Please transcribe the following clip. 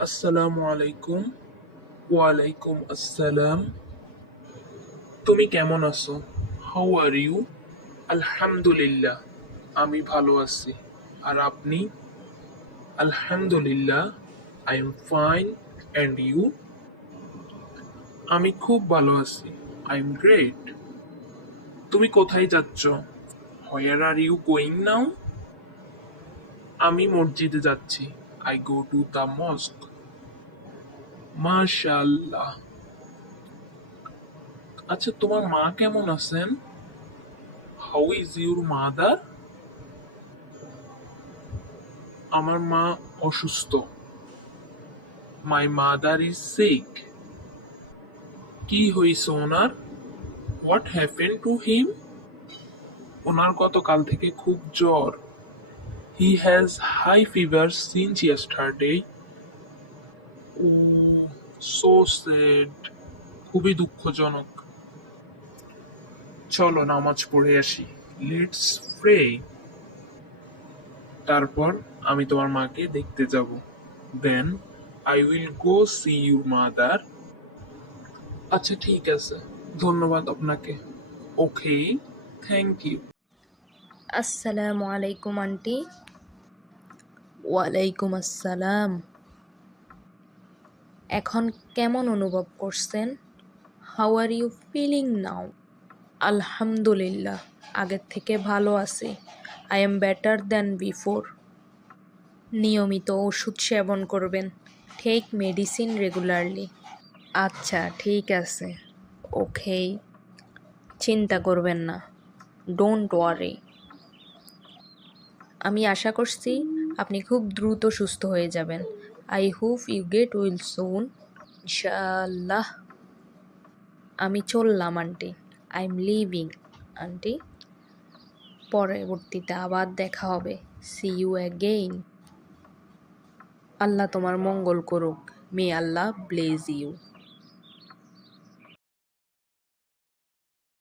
আসসালামু আলাইকুম। ওয়ালাইকুম আসসালাম। তুমি কেমন আছো? How are you? আলহামদুলিল্লাহ, আমি ভালো আছি। আর আপনি? আলহামদুলিল্লাহ, I am fine. And you? আমি খুব ভালো আছি। I am great. তুমি কোথায় যাচ্ছ? Where are you going now? আমি মসজিদে যাচ্ছি। I go to the mosque. মাশাআল্লাহ। আচ্ছা, তোমার মা কেমন আছেন? How is your mother? আমার মা অসুস্থ। My mother is sick. কি হয়েছে ওনার? What happen to him? ওনার গতকাল থেকে খুব জ্বর। He has high fever since yesterday. Oh, so sad. খুবই দুঃখজনক। চলো নামাজ পড়ে আসি। Let's pray. তারপর আমি তোমার মাকে দেখতে যাব। Then I will go see your mother. আচ্ছা, ঠিক আছে। ধন্যবাদ আপনাকে। Okay, thank you. আসসালামু আলাইকুম আন্টি। ওয়ালাইকুম আসসালাম। এখন কেমন অনুভব করছেন? How are you feeling now? আলহামদুলিল্লাহ, আগের থেকে ভালো আছি। I am better than before. নিয়মিত ওষুধ সেবন করবেন। Take medicine regularly. আচ্ছা, ঠিক আছে। ওকে, চিন্তা করবেন না। Don't worry. আমি আশা করছি আপনি খুব দ্রুত সুস্থ হয়ে যাবেন। I hope you get well soon. ইনশাআল্লাহ। আমি চললাম aunty. I am leaving aunty. পরবর্তীতে আবার দেখা হবে। C you again. আল্লাহ তোমার মঙ্গল করুক। মে আল্লাহ ব্লেজ ইউ।